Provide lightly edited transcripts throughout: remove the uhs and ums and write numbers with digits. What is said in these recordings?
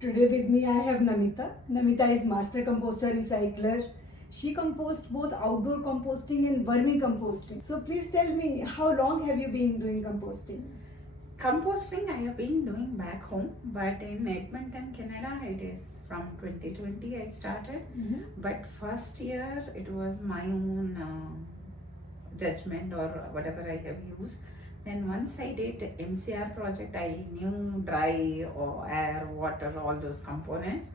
Today with me I have Namitha. Namitha is master composter recycler. She composts both outdoor composting and vermicomposting. So please tell me, how long have you been doing composting? Composting I have been doing back home, but in Edmonton, Canada, it is from 2020 I started. But first year it was my own judgment or whatever I have used. Then once I did MCR project, I knew dry or air, water, all those components.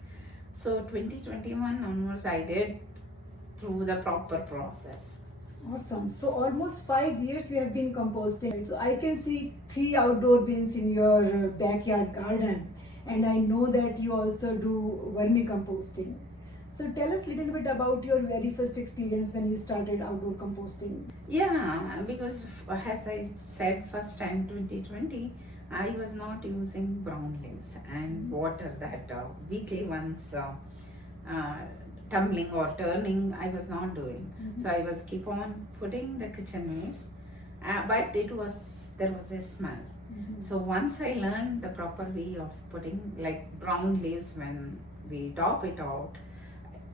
So 2021 onwards, I did through the proper process. Awesome. So almost 5 years you have been composting. So I can see 3 outdoor bins in your backyard garden, and I know that you also do vermicomposting. So tell us a little bit about your very first experience when you started outdoor composting. Yeah, because as I said, first time 2020, I was not using brown leaves and water that weekly once tumbling or turning, I was not doing. So I was keep on putting the kitchen waste, but there was a smell. So once I learned the proper way of putting like brown leaves when we top it out,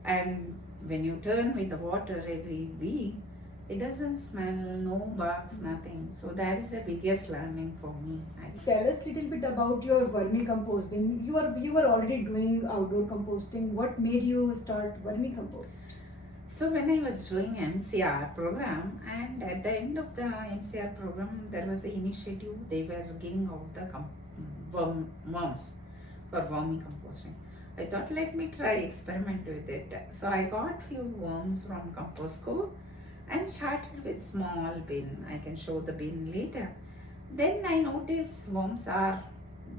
and when you turn with the water every week, it doesn't smell, no bugs, nothing. So that is the biggest learning for me. Tell us a little bit about your vermicomposting. You were already doing outdoor composting. What made you start vermicompost? So when I was doing MCR program, and at the end of the MCR program, there was an initiative. They were giving out the worms for vermicomposting. I thought, let me try experiment with it. So I got few worms from compost school and started with small bin. I can show the bin later. Then I noticed worms are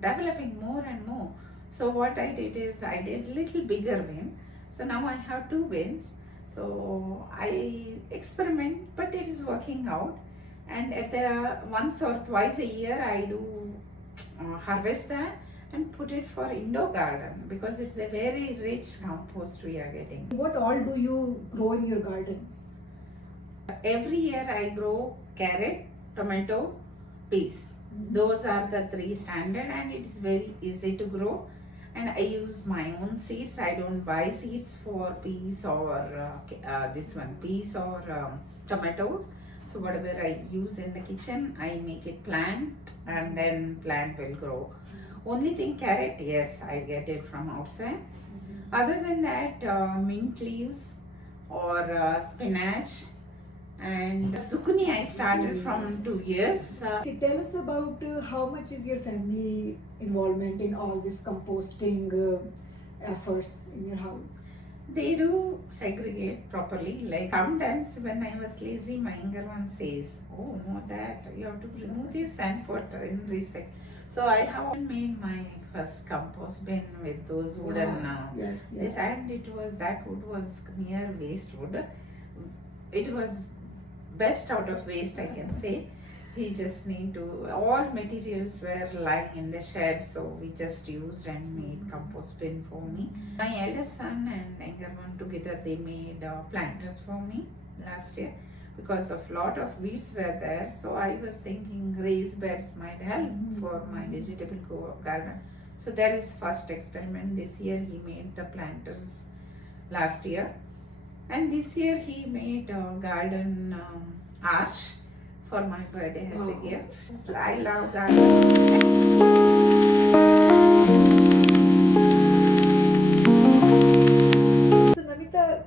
developing more and more. So what I did is I did little bigger bin. So now I have 2 bins. So I experiment, but it is working out. And at the once or twice a year I do harvest that and put it for indoor garden, because it's a very rich compost we are getting. What all do you grow in your garden? Every year I grow carrot, tomato, peas. Those are the 3 standard, and it's very easy to grow. And I use my own seeds. I don't buy seeds for peas or peas or tomatoes. So whatever I use in the kitchen, I make it plant, and then plant will grow. Only thing, carrot, yes, I get it from outside. Other than that, mint leaves or spinach and zucchini I started from 2 years. Tell us about how much is your family involvement in all this composting efforts in your house? They do segregate properly. Like sometimes when I was lazy, my younger one says, "Oh no, that you have to remove this and put in recycle." So I have made my first compost bin with those wooden this, and that wood was mere waste wood. It was best out of waste, I can say. He just need to, all materials were lying in the shed, so we just used and made compost bin for me. My eldest son and younger one together, they made planters for me last year, because of lot of weeds were there. So I was thinking raised beds might help for my vegetable garden. So that is first experiment. This year he made the planters last year, and this year he made a garden arch for my birthday as a gift. I love gardening. So Namitha,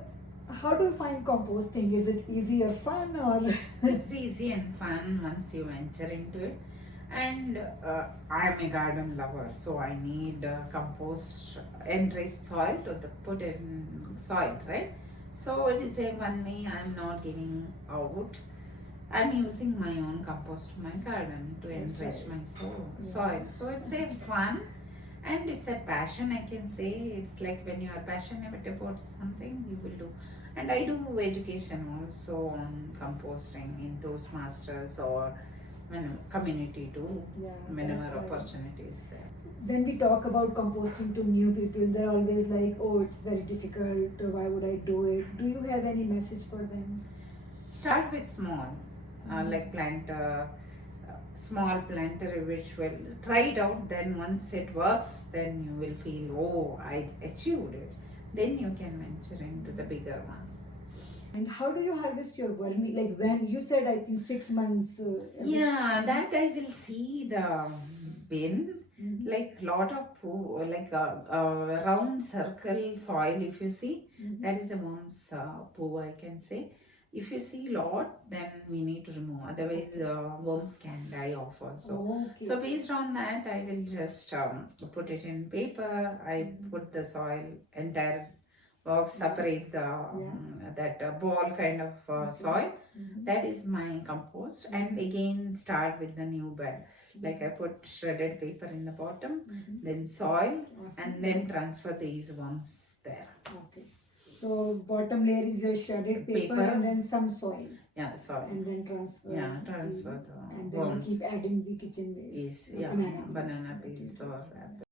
how do you find composting? Is it easy or fun, or? It's easy and fun once you enter into it. And I am a garden lover, so I need compost, enriched soil to put in soil, right? So it is a one way I'm not giving out. I'm using my own compost to my garden to enrich my soil. So it's a fun and it's a passion, I can say. It's like when you are passionate about something, you will do. And I do education also on composting in Toastmasters or community too, whenever opportunity is there. When we talk about composting to new people, they're always like, oh, it's very difficult, why would I do it? Do you have any message for them? Start with small, like plant small planter which will try it out. Then once it works, then you will feel, oh, I achieved it. Then you can venture into the bigger one. And how do you harvest your vermi? Like when you said, I think 6 months. Yeah, that I will see the bin, Mhm. like lot of poo, like a round circle soil. If you see, Mhm. that is a worm's poo, I can say. If you see lot, then we need to remove. Otherwise, worms can die off also. Okay. So based on that, I will just put it in paper. I put the soil entire box, separate the that ball kind of soil. That is my compost, and again start with the new bed. Like I put shredded paper in the bottom, then soil, and then transfer these worms there. Okay. So bottom layer is your shredded paper, and then some soil. Yeah, soil. And then transfer. Yeah, transfer the and then worms. you keep adding the kitchen waste. Yes, yeah, banana peels or apple.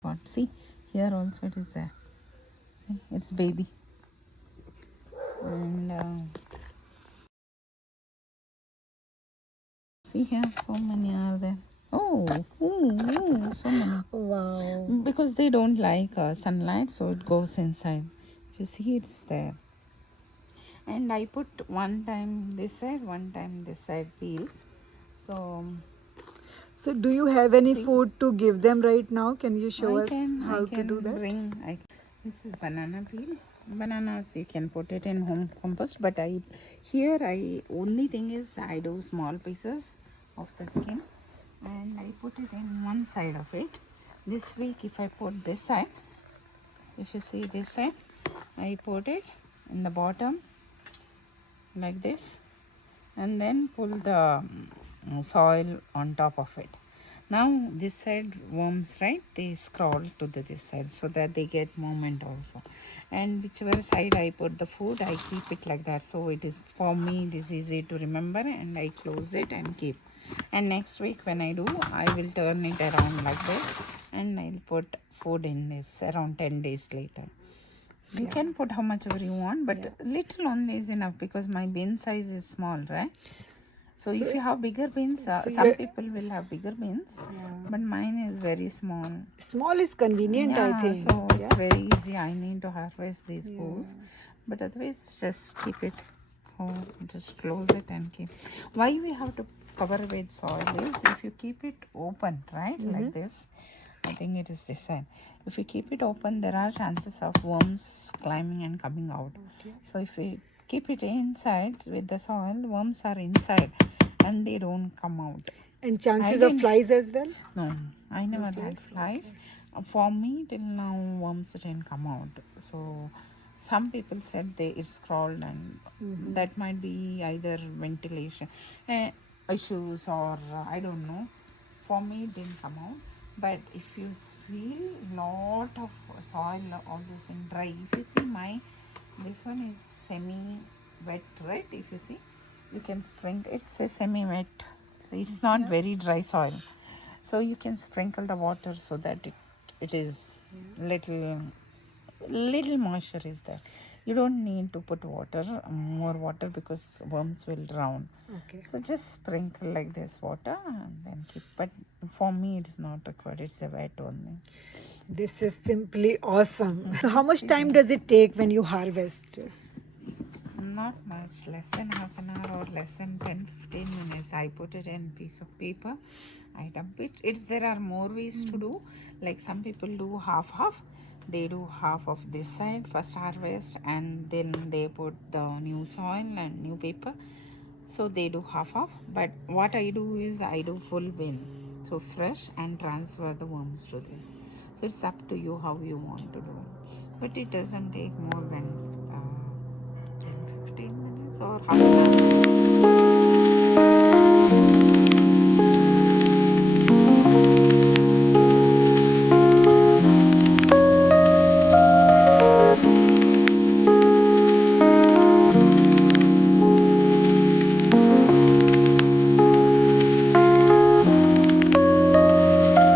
What? See, here also it is there. See, it's baby. And see here, so many are there. Oh, so many. Wow. Because they don't like sunlight, so it goes inside. You see, it's there. And I put one time this side peels. So do you have any food to give them right now? Can you show us how to do that? This is banana peel. Bananas you can put it in home compost, but I only thing is I do small pieces of the skin and I put it in one side of it. This week if I put this side, if you see this side, I put it in the bottom like this and then pull the soil on top of it. Now this side worms, right, they scroll to this side so that they get movement also, and whichever side I put the food I keep it like that, so it is, for me it is easy to remember, and I close it and keep. And next week when I do, I will turn it around like this and I'll put food in this around 10 days later. You can put how much ever you want, but little only is enough because my bin size is small, right? So if you have bigger bins, some people will have bigger bins, but mine is very small. Small is convenient, I think. So it's very easy. I need to harvest these poos, but otherwise just keep it. Oh, just close it and keep. Why we have to cover with soil is if you keep it open, right, like this. I think it is this side. If you keep it open, there are chances of worms climbing and coming out. Okay. So if we keep it inside with the soil, worms are inside and they don't come out. And chances of flies as well? No, I never had flies. Okay. For me, till now, worms didn't come out. So some people said it's crawled, and that might be either ventilation issues or I don't know. For me, it didn't come out. But if you feel lot of soil, all those things dry, if you see this one is semi-wet, right? If you see, you can sprinkle. It's a semi-wet. So it's not very dry soil. So you can sprinkle the water so that it is little moisture is there. You don't need to put more water because worms will drown. Okay. So just sprinkle like this water and then keep. But for me, it is not required. It's a wet only. This is simply awesome. So how much time does it take when you harvest? Not much, less than half an hour or less than 10-15 minutes. I put it in a piece of paper. I dump it. There are more ways to do. Like some people do half. They do half of this side, first harvest, and then they put the new soil and new paper. So they do half. But what I do is I do full bin. So fresh and transfer the worms to this. So it's up to you how you want to do. But it doesn't take more than 10-15 minutes or half.